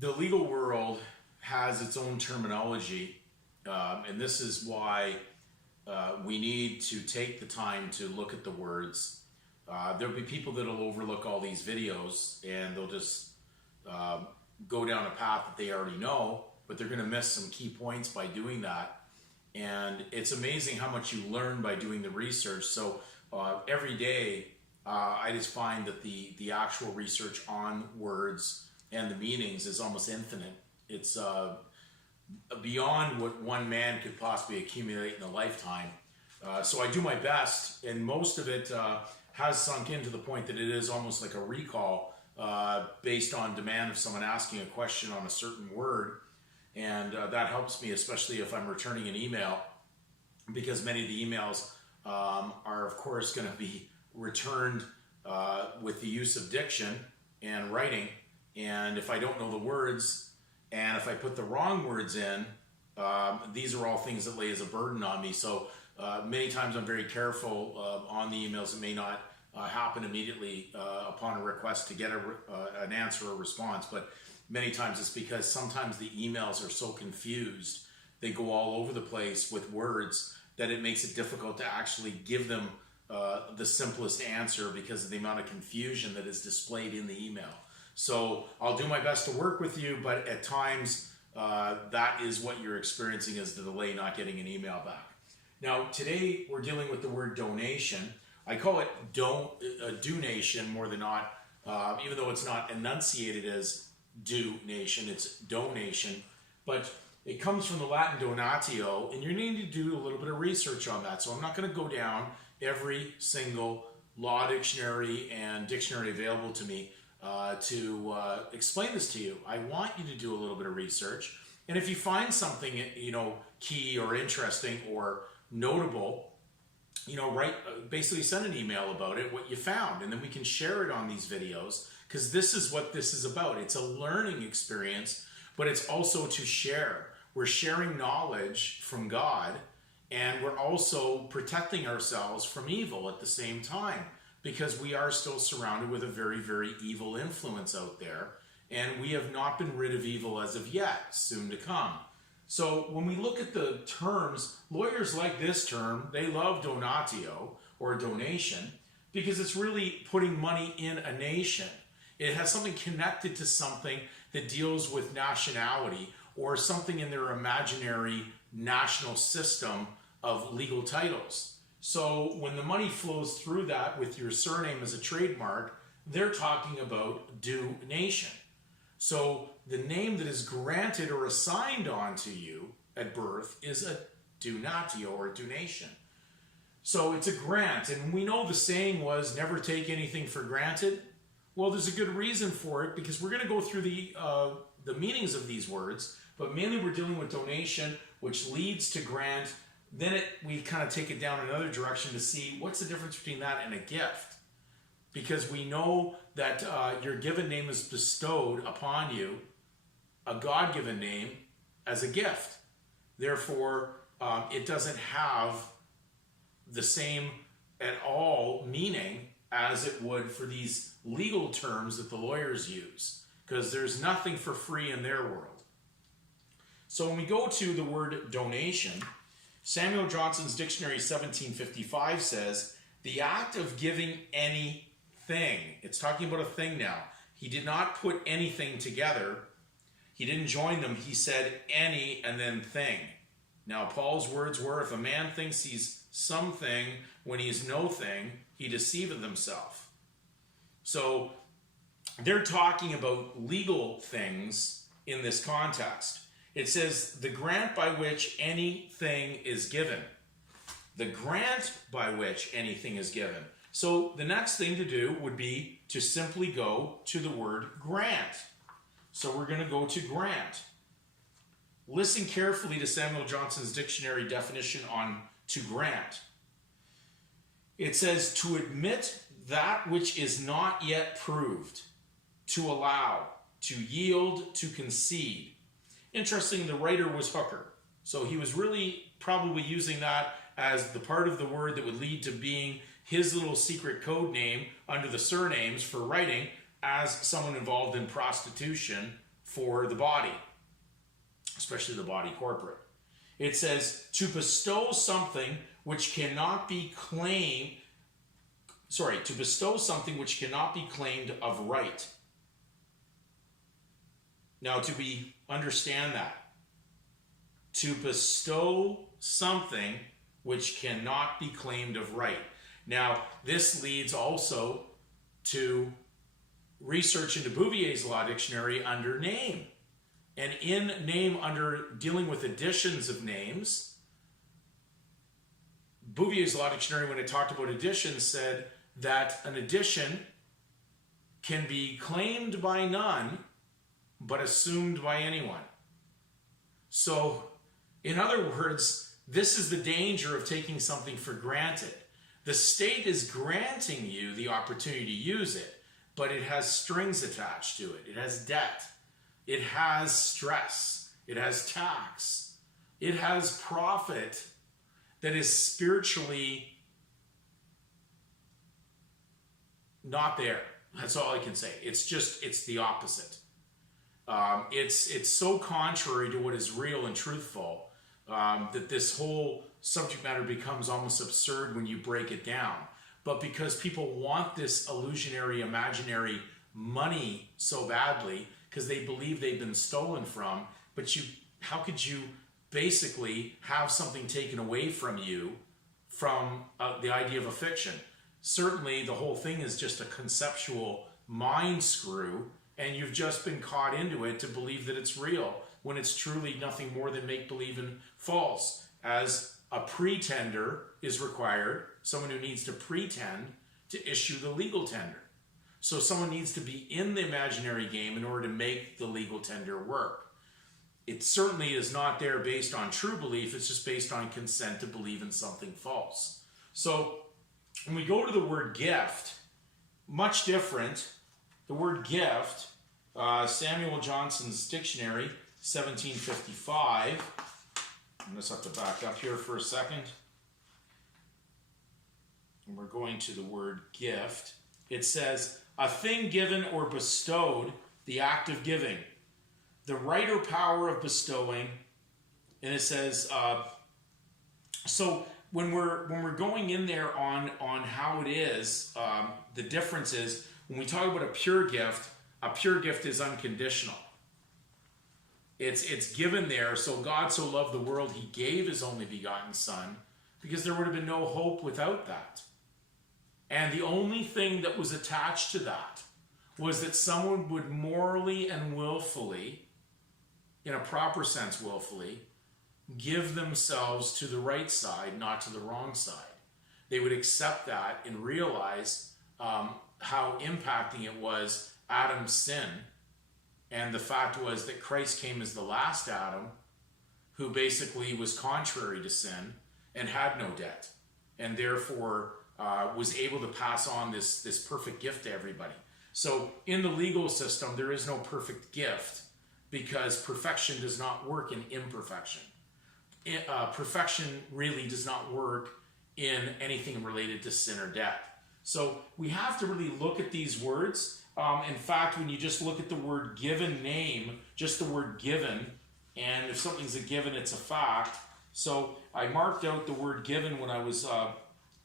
The legal world has its own terminology, and this is why we need to take the time to look at the words. There'll be people that'll overlook all these videos and they'll just go down a path that they already know, but they're going to miss some key points by doing that. And it's amazing how much you learn by doing the research. So every day, I just find that the actual research on words and the meanings is almost infinite. It's beyond what one man could possibly accumulate in a lifetime. So I do my best, and most of it has sunk in to the point that it is almost like a recall based on demand of someone asking a question on a certain word. And that helps me, especially if I'm returning an email, because many of the emails are, of course, going to be returned with the use of diction and writing. And if I don't know the words, and if I put the wrong words in, these are all things that lay as a burden on me. So many times I'm very careful on the emails. It may not happen immediately upon a request to get an answer or response, but many times it's because sometimes the emails are so confused, they go all over the place with words, that it makes it difficult to actually give them the simplest answer because of the amount of confusion that is displayed in the email. So I'll do my best to work with you, but at times that is what you're experiencing, is the delay not getting an email back. Now today we're dealing with the word donation. I call it donation more than not, even though it's not enunciated as donation, it's donation, but it comes from the Latin donatio, and you need to do a little bit of research on that. So I'm not going to go down every single law dictionary and dictionary available to me to explain this to you. I want you to do a little bit of research, and if you find something key or interesting or notable, basically send an email about it, what you found, and then we can share it on these videos, because this is what this is about. It's a learning experience, but it's also to share. We're sharing knowledge from God, and we're also protecting ourselves from evil at the same time, because we are still surrounded with a very, very evil influence out there, and we have not been rid of evil as of yet, soon to come. So when we look at the terms, lawyers like this term. They love donatio, or donation, because it's really putting money in a nation. It has something connected to something that deals with nationality, or something in their imaginary national system of legal titles. So when the money flows through that with your surname as a trademark, they're talking about donation. So the name that is granted or assigned onto you at birth is a donatio, or donation. So it's a grant, and we know the saying was never take anything for granted. Well, there's a good reason for it, because we're going to go through the meanings of these words, but mainly we're dealing with donation, which leads to grant. Then we kind of take it down another direction to see what's the difference between that and a gift. Because we know that your given name is bestowed upon you, a God-given name, as a gift. Therefore, it doesn't have the same at all meaning as it would for these legal terms that the lawyers use, because there's nothing for free in their world. So when we go to the word donation, Samuel Johnson's Dictionary 1755 says, the act of giving anything. It's talking about a thing now. He did not put anything together. He didn't join them. He said any and then thing. Now, Paul's words were, if a man thinks he's something when he's no thing, he deceiveth himself. So they're talking about legal things in this context. It says the grant by which anything is given. The grant by which anything is given. So the next thing to do would be to simply go to the word grant. So we're going to go to grant. Listen carefully to Samuel Johnson's dictionary definition on to grant. It says to admit that which is not yet proved, to allow, to yield, to concede. Interesting, the writer was Hooker. So he was really probably using that as the part of the word that would lead to being his little secret code name under the surnames for writing as someone involved in prostitution for the body, especially the body corporate. It says to bestow something which cannot be claimed, to bestow something which cannot be claimed of right. Now, understand that. To bestow something which cannot be claimed of right. Now, this leads also to research into Bouvier's Law Dictionary under name. And in name, under dealing with additions of names, Bouvier's Law Dictionary, when it talked about additions, said that an addition can be claimed by none, but assumed by anyone. So, in other words, this is the danger of taking something for granted. The state is granting you the opportunity to use it, but it has strings attached to it. It has debt. It has stress. It has tax. It has profit that is spiritually not there. That's all I can say. It's the opposite. It's so contrary to what is real and truthful that this whole subject matter becomes almost absurd when you break it down. But because people want this illusionary, imaginary money so badly, because they believe they've been stolen from, but how could you basically have something taken away from you from the idea of a fiction? Certainly the whole thing is just a conceptual mind screw, and you've just been caught into it to believe that it's real, when it's truly nothing more than make-believe and false. As a pretender is required, someone who needs to pretend to issue the legal tender. So someone needs to be in the imaginary game in order to make the legal tender work. It certainly is not there based on true belief, it's just based on consent to believe in something false. So when we go to the word gift, much different. The word gift, Samuel Johnson's dictionary, 1755. I just have to back up here for a second. And we're going to the word gift. It says, a thing given or bestowed, the act of giving. The right or power of bestowing. And it says, so when we're going in there on how it is, the difference is, when we talk about a pure gift is unconditional. It's given there, so God so loved the world, he gave his only begotten Son, because there would have been no hope without that. And the only thing that was attached to that was that someone would morally and willfully, in a proper sense willfully, give themselves to the right side, not to the wrong side. They would accept that and realize how impacting it was Adam's sin. And the fact was that Christ came as the last Adam, who basically was contrary to sin and had no debt, and therefore was able to pass on this perfect gift to everybody. So in the legal system, there is no perfect gift, because perfection does not work in imperfection. Perfection really does not work in anything related to sin or death. So we have to really look at these words. In fact, when you just look at the word given name, just the word given, and if something's a given, it's a fact. So I marked out the word given when I was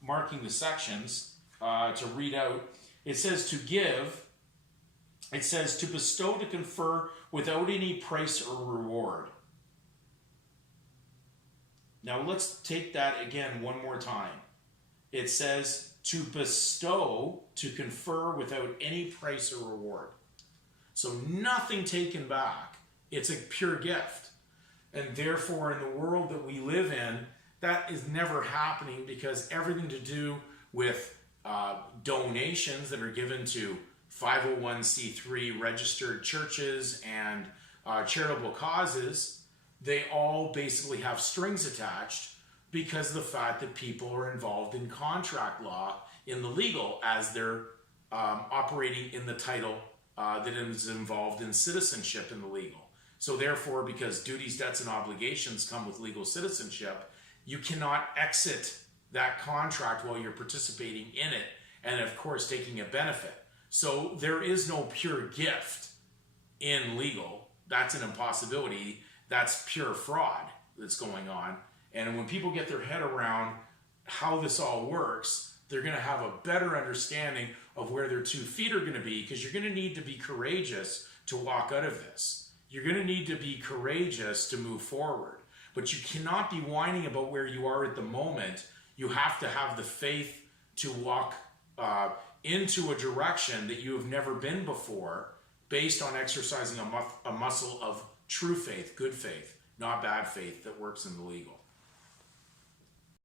marking the sections to read out. It says to give. It says to bestow, to confer without any price or reward. Now let's take that again one more time. It says to bestow, to confer without any price or reward. So nothing taken back. It's a pure gift. And therefore, in the world that we live in, that is never happening, because everything to do with donations that are given to 501c3 registered churches and charitable causes, they all basically have strings attached, because of the fact that people are involved in contract law in the legal, as they're operating in the title that is involved in citizenship in the legal. So therefore, because duties, debts, and obligations come with legal citizenship, you cannot exit that contract while you're participating in it, and of course taking a benefit. So there is no pure gift in legal. that's an impossibility. That's pure fraud that's going on. And when people get their head around how this all works, they're going to have a better understanding of where their 2 feet are going to be, because you're going to need to be courageous to walk out of this. You're going to need to be courageous to move forward. But you cannot be whining about where you are at the moment. You have to have the faith to walk into a direction that you have never been before, based on exercising a muscle of true faith, good faith, not bad faith that works in the legal.